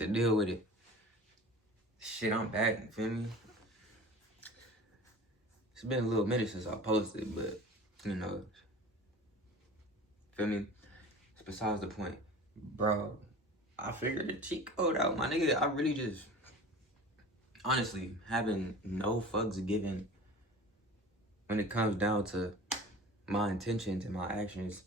to deal with it. Shit, I'm back, you feel me? It's been a little minute since I posted, but, you know, feel me? It's besides the point. Bro, I figured the cheat code out, my nigga. I really just, honestly, having no fucks given when it comes down to my intentions and my actions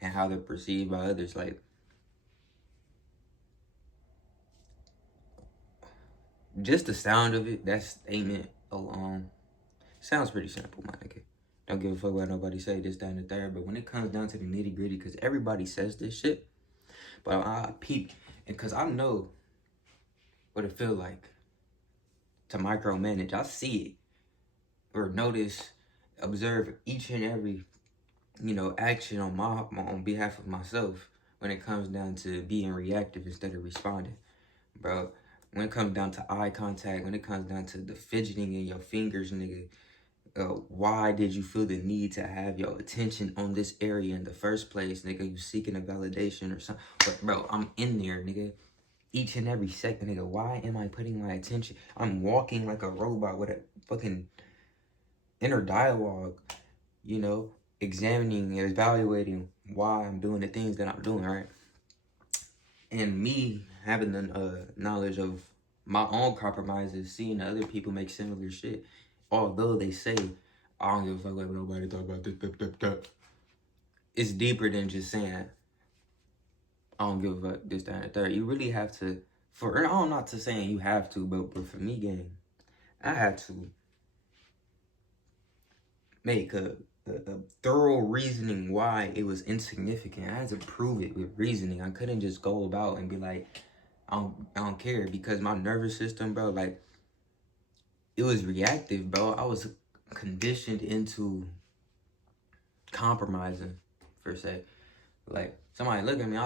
and how they're perceived by others. Like, just the sound of it, that statement alone, sounds pretty simple, my nigga. Don't give a fuck what nobody say, this, that, and the third. But when it comes down to the nitty gritty, because everybody says this shit, but I peep, and because I know what it feel like to micromanage. I see it, or notice, observe each and every, you know, action on on behalf of myself when it comes down to being reactive instead of responding, bro. When it comes down to eye contact, when it comes down to the fidgeting in your fingers, nigga, why did you feel the need to have your attention on this area in the first place, nigga? You seeking a validation or something? But bro, I'm in there, nigga. Each and every second, nigga. Why am I putting my attention? I'm walking like a robot with a fucking inner dialogue, you know, examining and evaluating why I'm doing the things that I'm doing, right? And me having the knowledge of my own compromises, seeing other people make similar shit, although they say, I don't give a fuck what nobody thought about this, it's deeper than just saying, I don't give a fuck this, that, and the third. You really have to, I'm not to saying you have to, but for me, gang, I had to make a thorough reasoning why it was insignificant. I had to prove it with reasoning. I couldn't just go about and be like, I don't care, because my nervous system, bro, like, it was reactive, bro. I was conditioned into compromising, per se. Like, somebody look at me,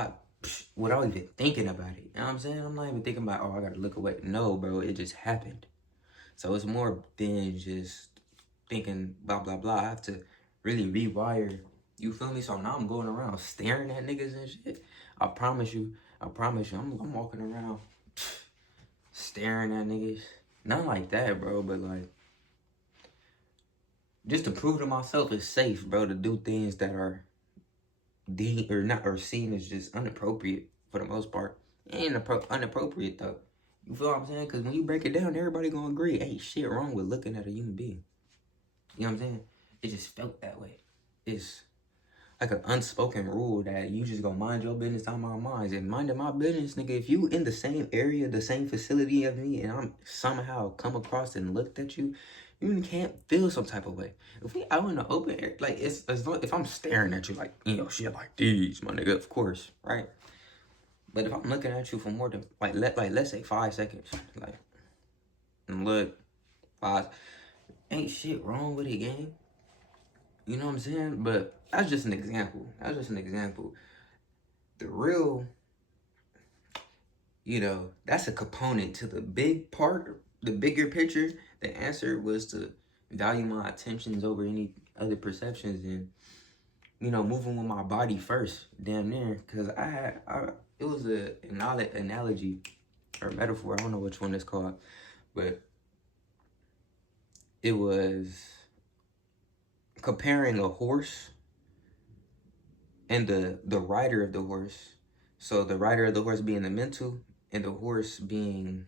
without even thinking about it. You know what I'm saying? I'm not even thinking about, oh, I gotta look away. No, bro, it just happened. So it's more than just thinking blah, blah, blah. I have to really rewire. You feel me? So now I'm going around staring at niggas and shit. I promise you, I'm walking around staring at niggas. Not like that, bro, but like, just to prove to myself it's safe, bro, to do things that are seen as just inappropriate for the most part. Ain't unappropriate though. You feel what I'm saying? Because when you break it down, everybody gonna agree, ain't shit wrong with looking at a human being. You know what I'm saying? It just felt that way. It's like an unspoken rule that you just gonna mind your business on my minds. And minding my business, nigga, if you in the same area, the same facility as me, and I'm somehow come across and looked at you, you can't feel some type of way. If we out in the open air, like, it's as long if I'm staring at you like, you know, shit like these, my nigga, of course, right? But if I'm looking at you for more than let's say 5 seconds, like, and look, 5, ain't shit wrong with it, gang. You know what I'm saying? But that's just an example. That's just an example. The real, you know, that's a component to the big part, the bigger picture. The answer was to value my attentions over any other perceptions and, you know, moving with my body first, damn near. Because it was an analogy or metaphor. I don't know which one it's called, but it was comparing a horse and the rider of the horse. So the rider of the horse being the mental, and the horse being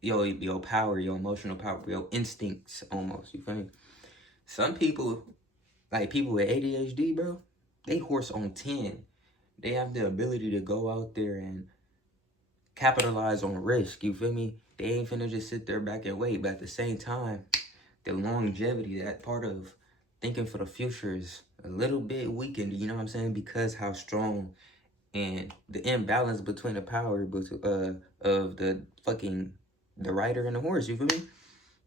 your power, your emotional power, your instincts almost. You feel me? Some people, like people with ADHD, bro, they horse on 10. They have the ability to go out there and capitalize on risk. You feel me? They ain't finna just sit there back and wait. But at the same time, the longevity, that part of thinking for the future is a little bit weakened, you know what I'm saying? Because how strong and the imbalance between the power of the rider and the horse, you feel me?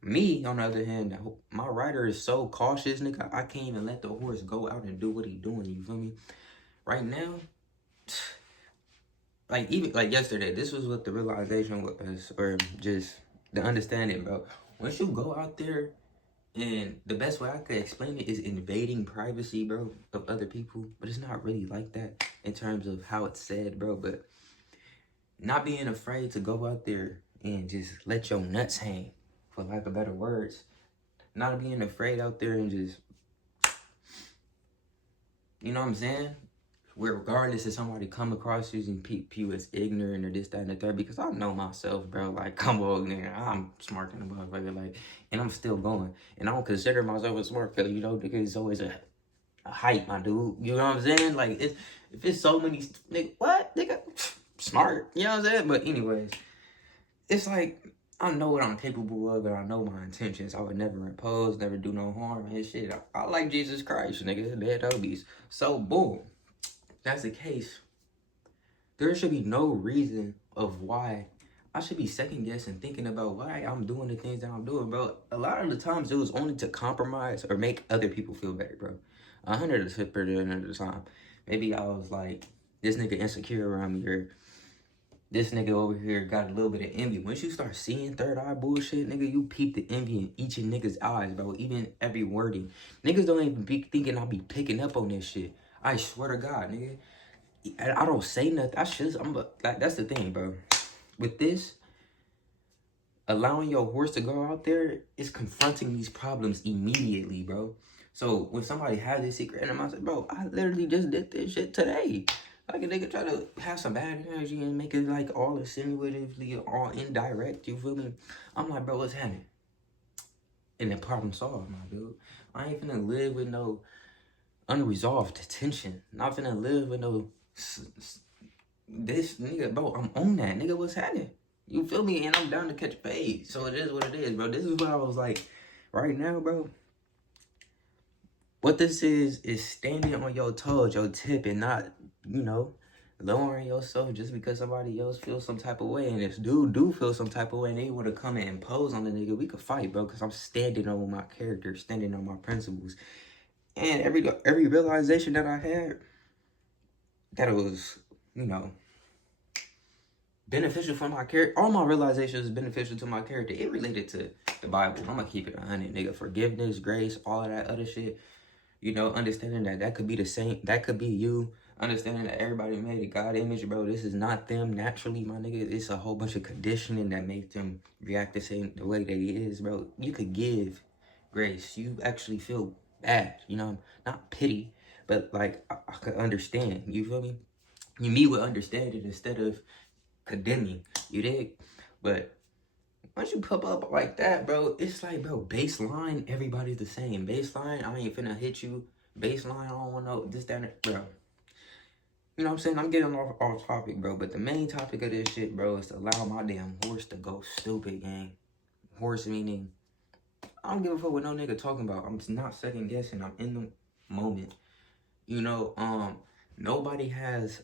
Me, on the other hand, my rider is so cautious, nigga, I can't even let the horse go out and do what he doing, you feel me? Right now, like, even like yesterday, this was what the realization was, or just the understanding, bro. Once you go out there, and the best way I could explain it is invading privacy, bro, of other people. But it's not really like that in terms of how it's said, bro. But not being afraid to go out there and just let your nuts hang, for lack of better words. Not being afraid out there and just, you know what I'm saying? Where regardless if somebody come across you and you as ignorant or this, that, and the third, because I know myself, bro. Like, come on there, I'm smart in the motherfucker, like, and I'm still going. And I don't consider myself a smart because, you know, it's always a hype, my dude. You know what I'm saying? Like, if it's so many, nigga, what? Nigga, smart. You know what I'm saying? But anyways, it's like, I know what I'm capable of, and I know my intentions. I would never impose, never do no harm and shit. I like Jesus Christ, nigga. Dead Obies. So, boom. That's the case. There should be no reason of why I should be second guessing, thinking about why I'm doing the things that I'm doing, bro. A lot of the times it was only to compromise or make other people feel better, bro. 100% of the time. Maybe I was like, this nigga insecure around me, or this nigga over here got a little bit of envy. Once you start seeing third eye bullshit, nigga, you peep the envy in each of niggas' eyes, bro. Even every wording. Niggas don't even be thinking I'll be picking up on this shit. I swear to God, nigga. I don't say nothing. That's the thing, bro. With this, allowing your horse to go out there is confronting these problems immediately, bro. So when somebody has this secret in them, I say, bro, I literally just did this shit today. Like a nigga try to have some bad energy and make it like all insinuatively, all indirect, you feel me? I'm like, bro, what's happening? And the problem solved, my dude. I ain't finna live with no unresolved tension. Not finna live with no this nigga, bro. I'm on that, nigga. What's happening? You feel me? And I'm down to catch fade. So it is what it is, bro. This is what I was like right now, bro. What this is standing on your toes, your tip, and not, you know, lowering yourself just because somebody else feels some type of way. And if dude do feel some type of way and they want to come and impose on the nigga, we could fight, bro. Because I'm standing on my character, standing on my principles. And every realization that I had, that it was, you know, beneficial for my character. All my realizations is beneficial to my character. It related to the Bible. I'm gonna keep it 100, nigga. Forgiveness, grace, all of that other shit. You know, understanding that could be the same. That could be you. Understanding that everybody made a God image, bro. This is not them naturally, my nigga. It's a whole bunch of conditioning that makes them react the way they is, bro. You could give grace. You actually feel bad, you know, not pity, but like I could understand. You feel me? You meet with understanding instead of condemning, you dig? But once you pop up like that, bro, it's like, bro, baseline, everybody's the same. Baseline, I ain't finna hit you. Baseline, I don't want no this, that, and that, bro. You know what I'm saying? I'm getting off topic, bro. But the main topic of this shit, bro, is to allow my damn horse to go stupid, gang. Horse meaning, I don't give a fuck what no nigga talking about. I'm not second guessing. I'm in the moment. You know, nobody has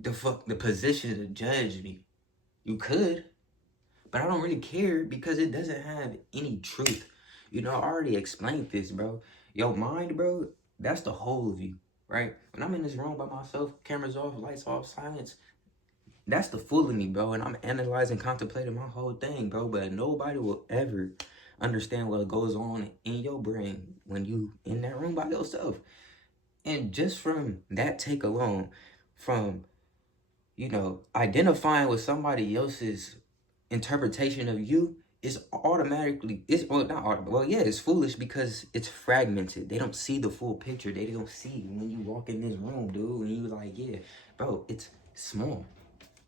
the position to judge me. You could, but I don't really care because it doesn't have any truth. You know, I already explained this, bro. Your mind, bro, that's the whole of you, right? When I'm in this room by myself, cameras off, lights off, silence, that's the full of me, bro. And I'm analyzing, contemplating my whole thing, bro. But nobody will ever understand what goes on in your brain when you in that room by yourself. And just from that take alone, from, you know, identifying with somebody else's interpretation of you, is automatically, it's foolish because it's fragmented. They don't see the full picture. They don't see when you walk in this room, dude, and you like, yeah, bro, it's small.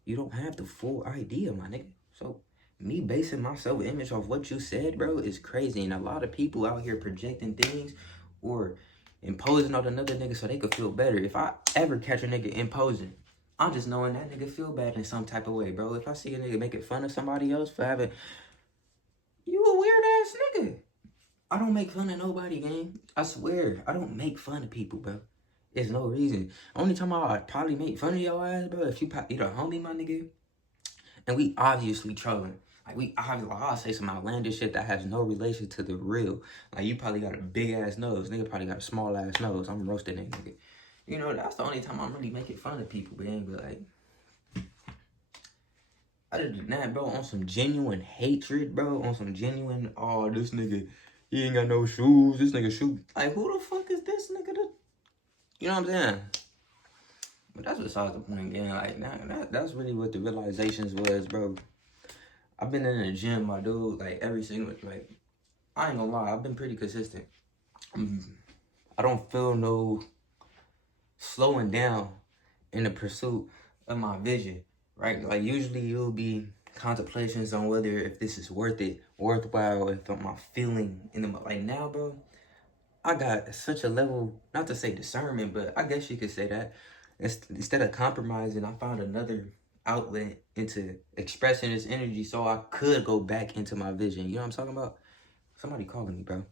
You don't have the full idea, my nigga. So me basing my self-image off what you said, bro, is crazy. And a lot of people out here projecting things or imposing on another nigga so they could feel better. If I ever catch a nigga imposing, I'm just knowing that nigga feel bad in some type of way, bro. If I see a nigga making fun of somebody else for having, you a weird ass nigga. I don't make fun of nobody, gang. I swear, I don't make fun of people, bro. There's no reason. Only time I'd probably make fun of your ass, bro, if you the homie, my nigga, and we obviously trolling. Like, I'll say some outlandish shit that has no relation to the real. Like, you probably got a big ass nose. Nigga probably got a small ass nose. I'm roasting that nigga. You know, that's the only time I'm really making fun of people, man. But, like, other than that, bro, on some genuine hatred, bro, on some genuine, oh, this nigga, he ain't got no shoes. This nigga shoot. Like, who the fuck is this nigga? You know what I'm saying? But that's besides the point, again. Like, that's really what the realizations was, bro. I've been in the gym, my dude, like, every single, like, I ain't gonna lie, I've been pretty consistent. I don't feel no slowing down in the pursuit of my vision, right? Like, usually you'll be contemplations on whether if this is worth it, worthwhile, if I'm feeling in the, like, now, bro, I got such a level, not to say discernment, but I guess you could say that. Instead of compromising, I found another outlet into expressing this energy so I could go back into my vision. You know what I'm talking about? Somebody calling me, bro.